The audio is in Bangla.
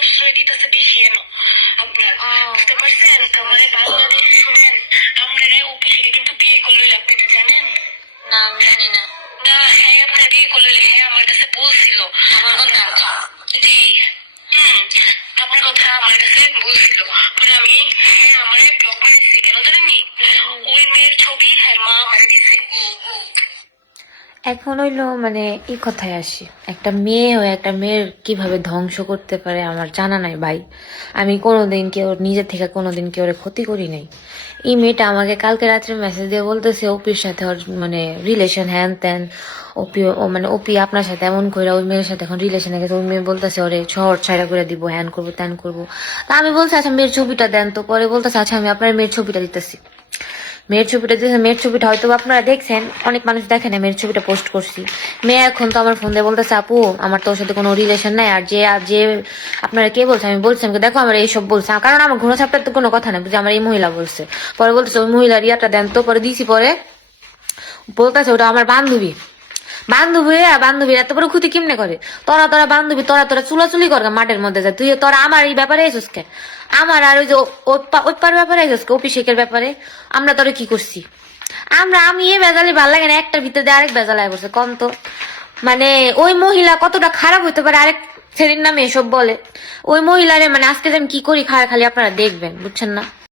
প্রশ্রয় দিতেছে বেশি এন আপনার বুঝতে পারছেন আমাদের বাংলাদেশ শুনেন আপনারা অফিসে কিন্তু বিয়ে করলে আপনি এটা জানেন না আমি জানি না। না হ্যাঁ আপনার বিয়ে করলে হ্যাঁ আমার কাছে বলছিল আমার কথা জি আপনার কথা আমার কাছে বলছিল পরে আমি হ্যাঁ আমার ব্লক মারছি কেন জানেননি ওই মেয়ের ছবি হ্যাঁ মা আমার দিছে। এখন হইলো মানে এই কথায় আসি, একটা মেয়ে হয়ে একটা মেয়ের কিভাবে ধ্বংস করতে পারে আমার জানা নাই ভাই। আমি কোনোদিন কেউ নিজের থেকে কোনোদিন কেউ ক্ষতি করি নাই। এই মেয়েটা আমাকে কালকে রাত্রে মেসেজ দিয়ে বলতেছে অপির সাথে ওর মানে রিলেশন হ্যান ত্যান, অপি ও মানে অপি আপনার সাথে এমন করে ওই মেয়ের সাথে এখন রিলেশনে গেছে, ওই মেয়ে বলতেছে ওরে শহর ছাড়া করে দিব, হ্যান করবো ত্যান করবো। তা আমি বলছি আচ্ছা মেয়ের ছবিটা দেন, তো পরে বলতেছে আচ্ছা আমি আপনার মেয়ের ছবিটা দিতেছি। মেয়ের ছবিটা দিয়েছে, মেয়ের ছবিটা হয়তো আপনারা দেখছেন, অনেক মানুষ দেখে না মেয়ের ছবিটা পোস্ট করছি। মেয়ে এখন তো আমার ফোন দিয়ে বলতেছে আপু আমার তোর সাথে কোনো রিলেশন নাই, আর যে আপনারা কে বলছে, আমি বলছি আমাকে দেখো আমার এইসব বলছে, কারণ আমার ঘোড়া ছাপটার তো কোনো কথা না, যে আমার এই মহিলা বলছে। পরে বলতেছে ওই মহিলার ইয়াটা দেন, তো পরে দিছি, পরে বলতেছে ওটা আমার বান্ধবী। বান্ধবীর এত বড় ক্ষতি কেমনে করে? তোরা বান্ধবী, তোরা চুলাচুলি কর মাঠের মধ্যে যায়, তুই তোরা আমার এই ব্যাপারে এসেছিস কে? আমার আর ওই যে ওপার ব্যাপারে এসেছিস কে, অভিষেকের ব্যাপারে? আমরা তোরা কি করছি? আমি এই বেজালি ভাল লাগে না, একটার ভিতরে দিয়ে আরেক বেজাল আয় করছে কম তো। মানে ওই মহিলা কতটা খারাপ হইতে পারে আরেক ছেলের নামে এসব বলে। ওই মহিলারে মানে আজকে যে আমি কি করি খালি আপনারা দেখবেন, বুঝছেন না?